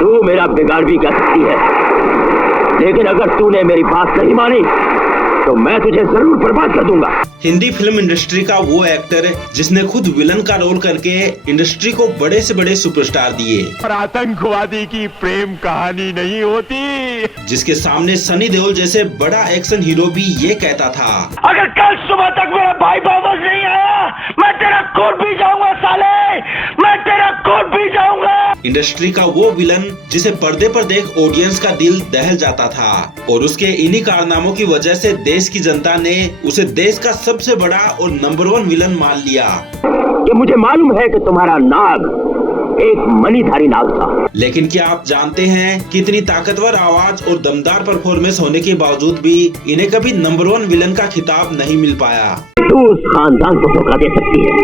तू मेरा बिगाड़ भी कर सकती है, लेकिन अगर तूने मेरी बात नहीं मानी तो मैं तुझे जरूर बर्बाद कर दूंगा। हिंदी फिल्म इंडस्ट्री का वो एक्टर जिसने खुद विलन का रोल करके इंडस्ट्री को बड़े से बड़े सुपरस्टार दिए। और आतंकवादी की प्रेम कहानी नहीं होती। जिसके सामने सनी देओल जैसे बड़ा एक्शन हीरो भी ये कहता था, अगर कल सुबह तक मेरा भाई वापस नहीं आया मैं तेरा खून पी जाऊंगा साले, मैं तेरा खून पी जाऊंगा। इंडस्ट्री का वो विलन जिसे पर्दे पर देख ऑडियंस का दिल दहल जाता था और उसके इन्हीं कारनामों की वजह से देश की जनता ने उसे देश का सबसे बड़ा और नंबर 1 विलन मान लिया। कि मुझे मालूम है कि तुम्हारा नाग एक मणिधारी नाग था, लेकिन क्या आप जानते हैं कि इतनी ताकतवर आवाज और दमदार परफॉर्मेंस होने के बावजूद भी इन्हें कभी नंबर 1 विलन का खिताब नहीं मिल पाया। तू उस खानदान को धोखा दे सकती है,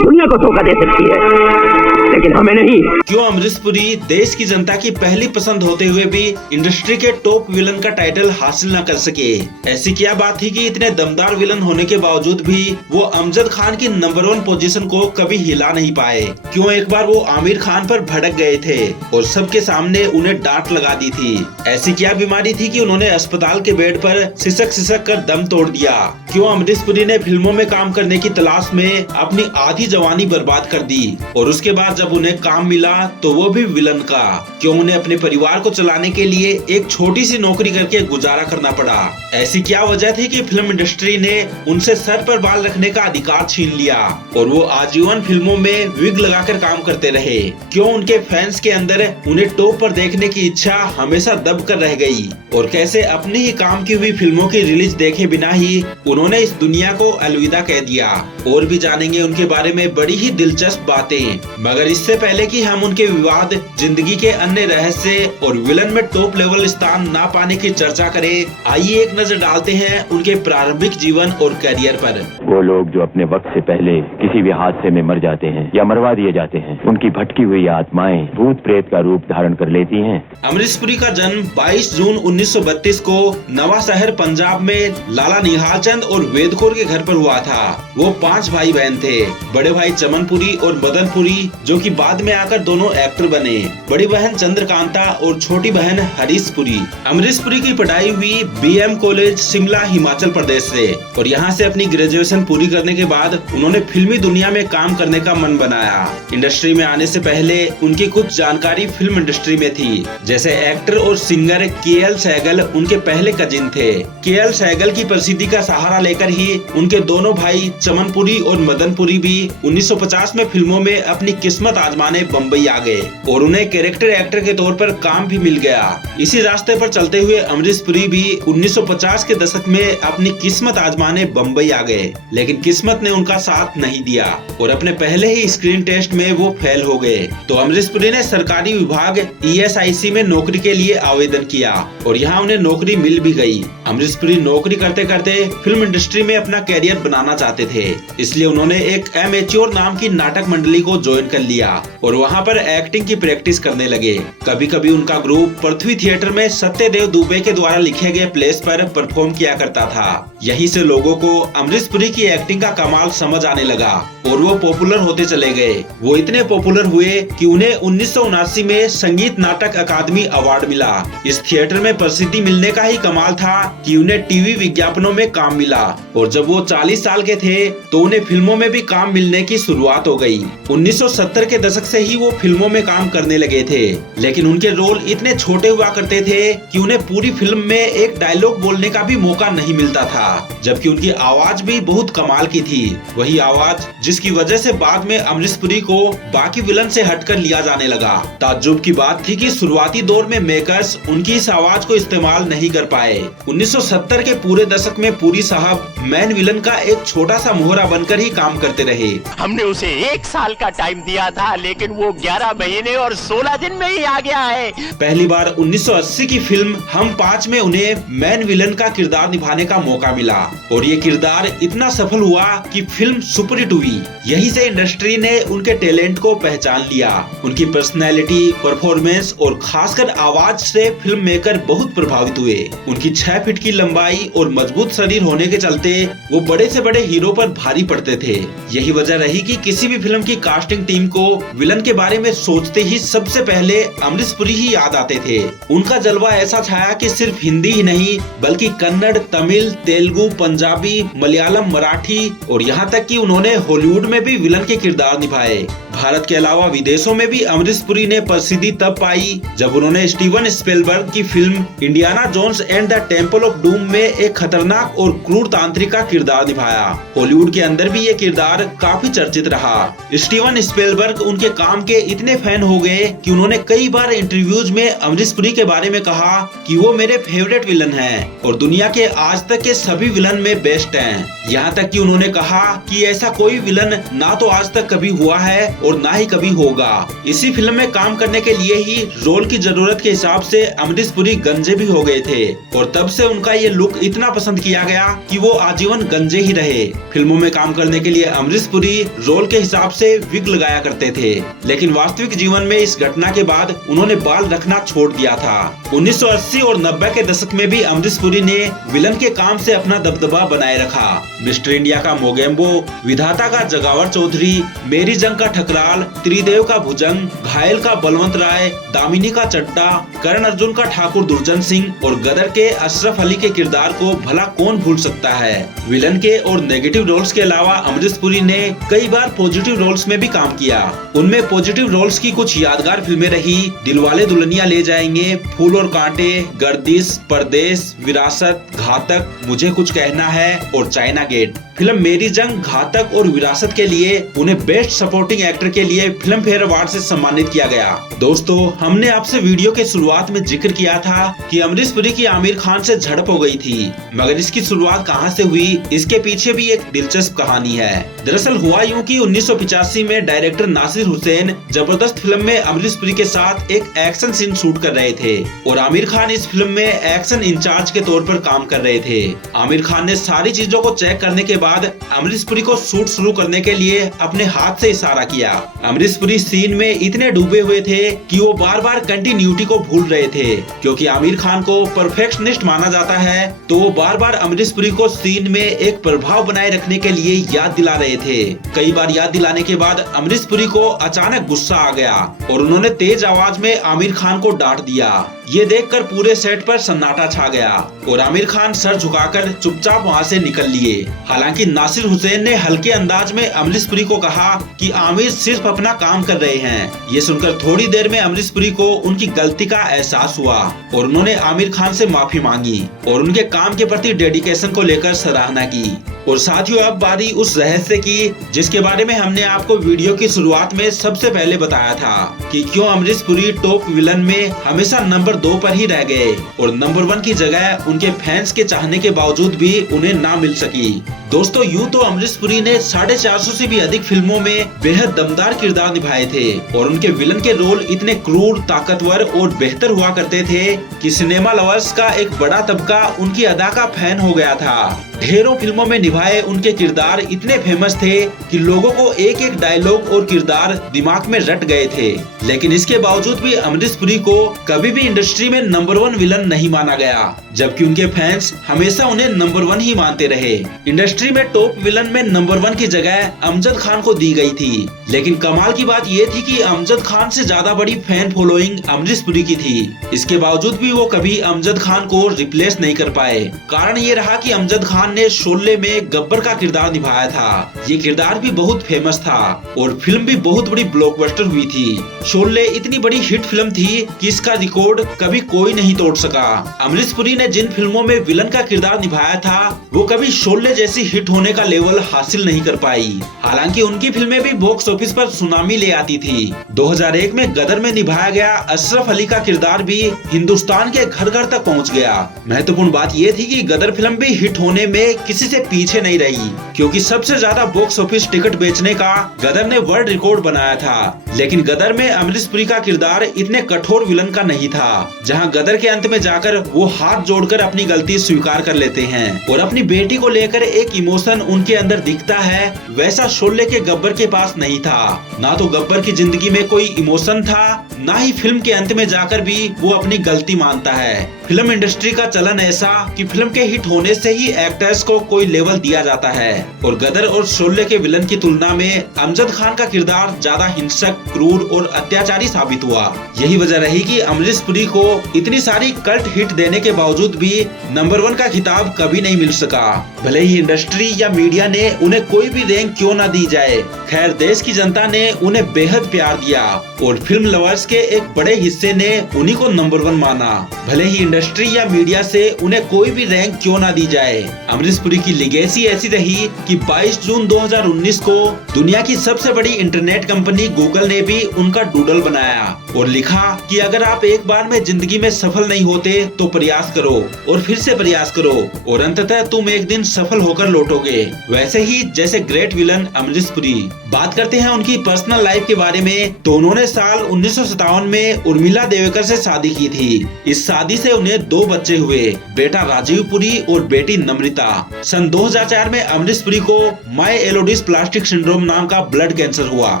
दुनिया को धोखा दे सकती है, लेकिन हमें नहीं। क्यों अमरीश पुरी देश की जनता की पहली पसंद होते हुए भी इंडस्ट्री के टॉप विलन का टाइटल हासिल न कर सके? ऐसी क्या बात थी कि इतने दमदार विलन होने के बावजूद भी वो अमजद खान की नंबर 1 पोजीशन को कभी हिला नहीं पाए? क्यों एक बार वो आमिर खान पर भड़क गए थे और सबके सामने उन्हें डांट लगा दी थी? ऐसी क्या बीमारी थी कि उन्होंने अस्पताल के बेड पर सिसक कर दम तोड़ दिया? क्यों अमरीश पुरी ने फिल्मों में काम करने की तलाश में अपनी आधी जवानी बर्बाद कर दी और उसके बाद जब उन्हें काम मिला तो वो भी विलन का? क्यों उन्हें अपने परिवार को चलाने के लिए एक छोटी सी नौकरी करके गुजारा करना पड़ा? ऐसी क्या वजह थी कि फिल्म इंडस्ट्री ने उनसे सर पर बाल रखने का अधिकार छीन लिया और वो आजीवन फिल्मों में विग लगाकर काम करते रहे? क्यों उनके फैंस के अंदर उन्हें टॉप पर देखने की इच्छा हमेशा दब कर रह गई? और कैसे अपनी ही काम की हुई फिल्मों की रिलीज देखे बिना ही उन्होंने इस दुनिया को अलविदा कह दिया? और भी जानेंगे उनके बारे में बड़ी ही दिलचस्प बातें। मगर इससे पहले कि हम उनके विवाद, जिंदगी के अन्य रहस्य और विलन में टॉप लेवल स्थान ना पाने की चर्चा करें, आइए एक नजर डालते हैं उनके प्रारंभिक जीवन और करियर पर। वो लोग जो अपने वक्त से पहले किसी भी हादसे में मर जाते हैं या मरवा दिए जाते हैं, उनकी भटकी हुई आत्माएं भूत प्रेत का रूप धारण कर लेती हैं। अमरीश पुरी का जन्म 22 जून 1932 को नवा शहर पंजाब में लाला निहाल चंद और वेद कौर के घर पर हुआ था। वो 5 भाई बहन थे। बड़े भाई चमन पुरी और मदन पुरी जो कि बाद में आकर दोनों एक्टर बने। बड़ी बहन चंद्रकांता और छोटी बहन हरीश पुरी। अमरीश पुरी की पढ़ाई हुई BM कॉलेज शिमला हिमाचल प्रदेश से और यहाँ से अपनी ग्रेजुएशन पूरी करने के बाद उन्होंने फिल्मी दुनिया में काम करने का मन बनाया। इंडस्ट्री में आने से पहले उनकी कुछ जानकारी फिल्म इंडस्ट्री में थी, जैसे एक्टर और सिंगर KL सहगल उनके पहले कजिन थे। KL सहगल की प्रसिद्धि का सहारा लेकर ही उनके दोनों भाई चमन पुरी और मदन पुरी भी 1950 में फिल्मों में अपनी किस्मत आजमाने बम्बई आ गए और उन्हें कैरेक्टर एक्टर के तौर पर काम भी मिल गया। इसी रास्ते पर चलते हुए अमरीश पुरी भी 1950 के दशक में अपनी किस्मत आजमाने बम्बई आ गए, लेकिन किस्मत ने उनका साथ नहीं दिया और अपने पहले ही स्क्रीन टेस्ट में वो फेल हो गए। तो अमरीश पुरी ने सरकारी विभाग ESIC में नौकरी के लिए आवेदन किया और यहाँ उन्हें नौकरी मिल भी गई। अमरीश पुरी नौकरी करते करते फिल्म इंडस्ट्री में अपना कैरियर बनाना चाहते थे, इसलिए उन्होंने एक एमेच्योर नाम की नाटक मंडली को ज्वाइन कर लिया और वहाँ पर एक्टिंग की प्रैक्टिस करने लगे। कभी कभी उनका ग्रुप पृथ्वी थिएटर में सत्यदेव दुबे के द्वारा लिखे गए प्लेस पर परफॉर्म किया करता था। यहीं से लोगों को अमरीश पुरी की एक्टिंग का कमाल समझ आने लगा और वो पॉपुलर होते चले गए। वो इतने पॉपुलर हुए कि उन्हें 1979 में संगीत नाटक अकादमी अवार्ड मिला। इस थिएटर में प्रसिद्धि मिलने का ही कमाल था कि उन्हें टीवी विज्ञापनों में काम मिला और जब वो 40 साल के थे तो उन्हें फिल्मों में भी काम मिलने की शुरुआत हो गई। 1970 के दशक से ही वो फिल्मों में काम करने लगे थे, लेकिन उनके रोल इतने छोटे हुआ करते थे कि उन्हें पूरी फिल्म में एक डायलॉग बोलने का भी मौका नहीं मिलता था, जबकि उनकी आवाज भी बहुत कमाल की थी। वही आवाज जिसकी वजह से बाद में अमरीश पुरी को बाकी विलन से हटकर लिया जाने लगा। ताज्जुब की बात थी कि शुरुआती दौर में मेकर्स उनकी इस आवाज को इस्तेमाल नहीं कर पाए। 1970 के पूरे दशक में पुरी साहब मैन विलन का एक छोटा सा मोहरा बनकर ही काम करते रहे। हमने उसे 1 साल का टाइम दिया था, लेकिन वो 11 महीने और 16 दिन में ही आ गया है। पहली बार 1980 की फिल्म हम 5 में उन्हें मैन विलन का किरदार निभाने का मौका मिला और ये किरदार इतना सफल हुआ कि फिल्म सुपरहिट हुई। यहीं से इंडस्ट्री ने उनके टैलेंट को पहचान लिया। उनकी पर्सनैलिटी, परफॉर्मेंस और खासकर आवाज से फिल्म मेकर बहुत प्रभावित हुए। उनकी 6 फीट फीट की लंबाई और मजबूत शरीर होने के चलते वो बड़े से बड़े हीरो पर भारी पड़ते थे। यही वजह रही कि किसी भी फिल्म की कास्टिंग टीम को विलन के बारे में सोचते ही सबसे पहले अमरीश पुरी ही याद आते थे। उनका जलवा ऐसा छाया कि सिर्फ हिंदी ही नहीं बल्कि कन्नड़, तमिल, तेलुगु, पंजाबी, मलयालम, मराठी और यहाँ तक कि उन्होंने हॉलीवुड में भी विलन के किरदार निभाए। भारत के अलावा विदेशों में भी अमरीश पुरी ने प्रसिद्धि तब पाई जब उन्होंने स्टीवन स्पीलबर्ग की film Indiana Jones and the temple of doom में एक खतरनाक और क्रूर तांत्रिक का किरदार निभाया। हॉलीवुड के अंदर भी ये किरदार काफी चर्चित रहा। स्टीवन स्पीलबर्ग उनके काम के इतने फैन हो गए कि उन्होंने कई बार इंटरव्यूज में अमरीश पुरी के बारे में कहा कि वो मेरे फेवरेट विलन हैं और दुनिया के आज तक के सभी विलन में बेस्ट हैं। यहाँ तक कि उन्होंने कहा कि ऐसा कोई विलन ना तो आज तक कभी हुआ है और ना ही कभी होगा। इसी फिल्म में काम करने के लिए ही रोल की जरूरत के हिसाब से अमरीश पुरी गंजे भी हो गए थे और तब से उनका ये लुक इतना पसंद किया गया कि वो आजीवन गंजे ही रहे। फिल्मों में काम करने के लिए अमरीश पुरी रोल के हिसाब से विग लगाया करते थे, लेकिन वास्तविक जीवन में इस घटना के बाद उन्होंने बाल रखना छोड़ दिया था। 1980 और 90 के दशक में भी अमरीश पुरी ने विलन के काम से अपना दबदबा बनाए रखा। मिस्टर इंडिया का मोगेम्बो, विधाता का जगावर चौधरी, मेरी जंग का ठकराल, त्रिदेव का भुजंग, घायल का बलवंत राय, दामिनी का चड्डा, करण अर्जुन का ठाकुर दुर्जन सिंह और गदर के अशरफ अली के किरदार को भला कौन भूल सकता है। विलन के और नेगेटिव रोल्स के अलावा अमरीश पुरी ने कई बार पॉजिटिव रोल्स में भी काम किया। उनमें पॉजिटिव रोल्स की कुछ यादगार फिल्में रही दिलवाले दुल्हनिया ले जाएंगे, फूल और कांटे, गर्दिश, परदेश, विरासत, घातक, मुझे कुछ कहना है और चाइना गेट। फिल्म मेरी जंग, घातक और विरासत के लिए उन्हें बेस्ट सपोर्टिंग एक्टर के लिए फिल्म फेयर अवार्ड से सम्मानित किया गया। दोस्तों, हमने आपसे वीडियो के शुरुआत में जिक्र किया था कि अमरीश पुरी की आमिर खान से झड़प हो गई थी, मगर इसकी शुरुआत कहां से हुई, इसके पीछे भी एक दिलचस्प कहानी है। दरअसल हुआ यूं कि 1985 में डायरेक्टर नासिर हुसैन जबरदस्त फिल्म में अमरीश पुरी के साथ एक एक्शन सीन शूट कर रहे थे और आमिर खान इस फिल्म में एक्शन इंचार्ज के तौर पर काम कर रहे थे। आमिर खान ने सारी चीजों को चेक करने के बाद अमरीश पुरी को शूट शुरू करने के लिए अपने हाथ से इशारा किया। अमरीश पुरी सीन में इतने डूबे हुए थे कि वो बार बार कंटिन्यूटी को भूल रहे थे। क्योंकि आमिर खान को परफेक्शनिस्ट माना जाता है, तो वो बार बार अमरीश पुरी को सीन में एक प्रभाव बनाए रखने के लिए याद दिला रहे थे। कई बार याद दिलाने के बाद अमरीश पुरी को अचानक गुस्सा आ गया और उन्होंने तेज आवाज में आमिर खान को डांट दिया। ये देखकर पूरे सेट पर सन्नाटा छा गया और आमिर खान सर झुकाकर चुपचाप वहां से निकल लिए। हालांकि नासिर हुसैन ने हल्के अंदाज में अमरीश पुरी को कहा कि आमिर सिर्फ अपना काम कर रहे हैं। ये सुनकर थोड़ी देर में अमरीश पुरी को उनकी गलती का एहसास हुआ और उन्होंने आमिर खान से माफी मांगी और उनके काम के प्रति डेडिकेशन को लेकर सराहना की। और साथियों, अब बारी उस रहस्य की जिसके बारे में हमने आपको वीडियो की शुरुआत में सबसे पहले बताया था कि क्यों अमरीश पुरी टॉप विलन में हमेशा नंबर 2 पर ही रह गए और नंबर 1 की जगह उनके फैंस के चाहने के बावजूद भी उन्हें ना मिल सकी। दोस्तों, यूं तो अमरीश पुरी ने 450 से भी अधिक फिल्मों में बेहद दमदार किरदार निभाए थे और उनके विलन के रोल इतने क्रूर, ताकतवर और बेहतर हुआ करते थे कि सिनेमा लवर्स का एक बड़ा तबका उनकी अदा का फैन हो गया था। ढेरों फिल्मों में निभाए उनके किरदार इतने फेमस थे कि लोगों को एक एक डायलॉग और किरदार दिमाग में रट गए थे। लेकिन इसके बावजूद भी अमरीश पुरी को कभी भी इंडस्ट्री में नंबर 1 विलन नहीं माना गया, जबकि उनके फैंस हमेशा उन्हें नंबर 1 ही मानते रहे। इंडस्ट्री में टॉप विलन में नंबर 1 की जगह अमजद खान को दी गई थी, लेकिन कमाल की बात ये थी कि अमजद खान से ज्यादा बड़ी फैन फॉलोइंग अमरीश पुरी की थी। इसके बावजूद भी वो कभी अमजद खान को रिप्लेस नहीं कर पाए। कारण ये रहा कि अमजद खान ने शोले में गब्बर का किरदार निभाया था। ये किरदार भी बहुत फेमस था और फिल्म भी बहुत बड़ी ब्लॉकबस्टर हुई थी। शोले इतनी बड़ी हिट फिल्म थी कि इसका रिकॉर्ड कभी कोई नहीं तोड़ सका। अमरीश पुरी ने जिन फिल्मों में विलन का किरदार निभाया था वो कभी शोले जैसी हिट होने का लेवल हासिल नहीं कर पाई। हालांकि उनकी फिल्में भी बॉक्स ऑफिस पर सुनामी ले आती थी। 2001 में गदर में निभाया गया अशरफ अली का किरदार भी हिंदुस्तान के घर घर तक पहुंच गया। महत्वपूर्ण बात ये थी कि गदर फिल्म भी हिट होने में किसी से पीछे नहीं रही, क्योंकि सबसे ज्यादा बॉक्स ऑफिस टिकट बेचने का गदर ने वर्ल्ड रिकॉर्ड बनाया था। लेकिन गदर में अमरीश पुरी का किरदार इतने कठोर विलन का नहीं था। जहां गदर के अंत में जाकर वो हाथ जोड़कर अपनी गलती स्वीकार कर लेते हैं और अपनी बेटी को लेकर एक इमोशन उनके अंदर दिखता है, वैसा शोले के गब्बर के पास नहीं था। ना तो गब्बर की जिंदगी में कोई इमोशन था, ना ही फिल्म के अंत में जाकर भी वो अपनी गलती मानता है। फिल्म इंडस्ट्री का चलन ऐसा कि फिल्म के हिट होने से ही एक्टर्स को कोई लेवल दिया जाता है, और गदर और शोले के विलन की तुलना में अमजद खान का किरदार ज्यादा हिंसक, क्रूर और अत्याचारी साबित हुआ। यही वजह रही कि अमरीश पुरी को इतनी सारी कल्ट हिट देने के बावजूद भी नंबर 1 का खिताब कभी नहीं मिल सका। भले ही इंडस्ट्री या मीडिया ने उन्हें कोई भी रैंक क्यों न दी जाए, खैर देश की जनता ने उन्हें बेहद प्यार दिया और फिल्म लवर्स के एक बड़े हिस्से ने उन्हीं को नंबर 1 माना। भले ही इंडस्ट्री या मीडिया से उन्हें कोई भी रैंक क्यों ना दी जाए, अमरीश पुरी की लिगेसी ऐसी रही कि 22 जून 2019 को दुनिया की सबसे बड़ी इंटरनेट कंपनी गूगल ने भी उनका डूडल बनाया और लिखा कि अगर आप एक बार में जिंदगी में सफल नहीं होते तो प्रयास करो और फिर से प्रयास करो और अंततः तुम एक दिन सफल होकर लौटोगे, वैसे ही जैसे ग्रेट विलन अमरीश पुरी। बात करते हैं उनकी पर्सनल लाइफ के बारे में, तो उन्होंने साल 1957 में उर्मिला देवेकर से शादी की थी। इस शादी से उन्हें 2 बच्चे हुए, बेटा राजीव पुरी और बेटी नम्रता। सन 2004 में अमरीश पुरी को माइलोडिस्प्लास्टिक सिंड्रोम नाम का ब्लड कैंसर हुआ।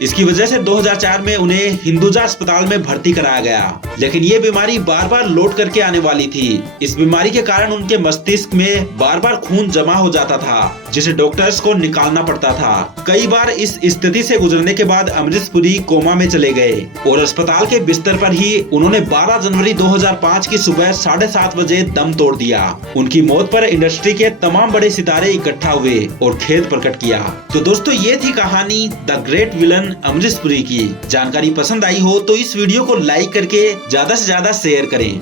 इसकी वजह से 2004 में उन्हें हिंदुजा अस्पताल में भर्ती कराया गया, लेकिन ये बीमारी बार बार लौट करके आने वाली थी। इस बीमारी के कारण उनके मस्तिष्क में बार बार खून जमा हो जाता था, जिसे डॉक्टर्स को निकालना पड़ता था। कई बार इस स्थिति से गुजरने के बाद अमरीश पुरी कोमा में चले गए और अस्पताल के बिस्तर पर ही उन्होंने 12 जनवरी 2005 की सुबह 7:30 बजे दम तोड़ दिया। उनकी मौत पर इंडस्ट्री के तमाम बड़े सितारे इकट्ठा हुए और खेद प्रकट किया। तो दोस्तों ये थी कहानी the great villain Amrish Puri की। जानकारी पसंद आई हो तो इस वीडियो को लाइक करके ज्यादा से ज्यादा शेयर करें।